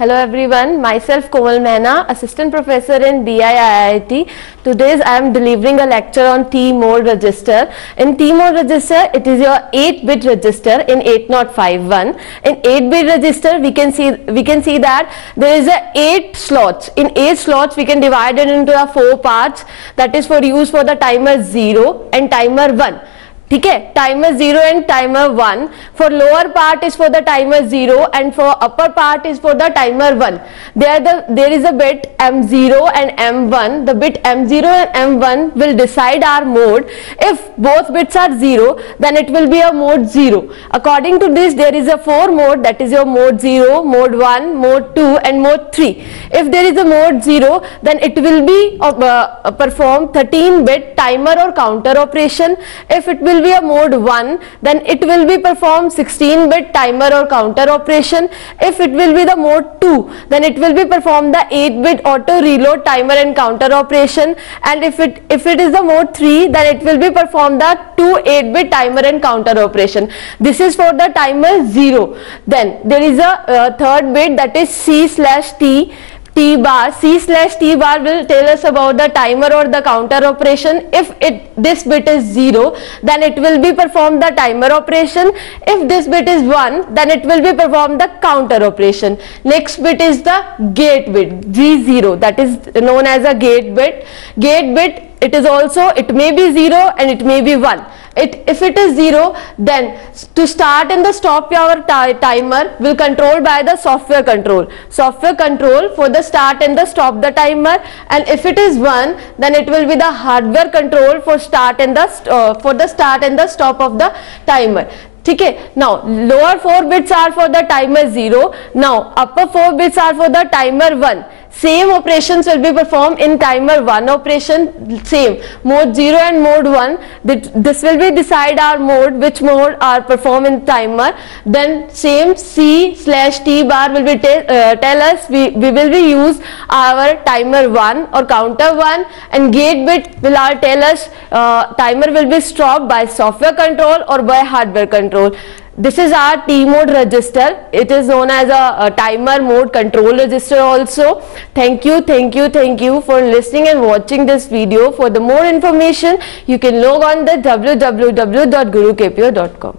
Hello everyone, myself Komal Mehna, Assistant Professor in BI IIT. Today I am delivering a lecture on T-mode register. In T-mode register, it is your 8-bit register in 8051. In 8-bit register, we can see that there is a 8 slots. In 8 slots, we can divide it into 4 parts. That is for use for the timer 0 and timer 1. ठीक है, timer 0 and timer 1. For lower part is for the timer 0 and for upper part is for the timer 1. There is a bit M0 and M1. The bit M0 and M1 will decide our mode. If both bits are 0, then it will be a mode 0. According to this, there is a 4 mode, that is your mode 0, mode 1, mode 2 and mode 3. If there is a mode 0, then it will be perform 13-bit timer or counter operation. If it will be a mode 1, then it will be perform 16-bit timer or counter operation. If it will be the mode 2, then it will be perform the 8-bit auto reload timer and counter operation. And if it is the mode 3, then it will be perform the 2 8-bit timer and counter operation. This is for the timer 0. Then there is a third bit, that is C/T. T-bar. C/T bar will tell us about the timer or the counter operation. If this bit is 0, then it will be perform the timer operation. If this bit is 1, then it will be perform the counter operation. Next bit is the gate bit, G0, that is known as a gate bit. Gate bit, it may be 0 and it may be 1. If it is 0, then to start and the stop your timer will control by the software control. Software control for the start and the stop the timer. And if it is 1, then it will be the hardware control for start and the stop of the timer. ठीक है. Now lower 4 bits are for the timer 0. Now upper 4 bits are for the timer 1. Same operations will be performed in timer 1 operation. Same mode 0 and mode 1. This will be decide our mode, which mode are performed in timer. Then same C/T bar will be tell us we will be use our timer 1 or counter 1, and gate bit will tell us timer will be stopped by software control or by hardware control. This is our T-mode register. It is known as a timer mode control register also. Thank you for listening and watching this video. For the more information, you can log on the www.gurukpo.com.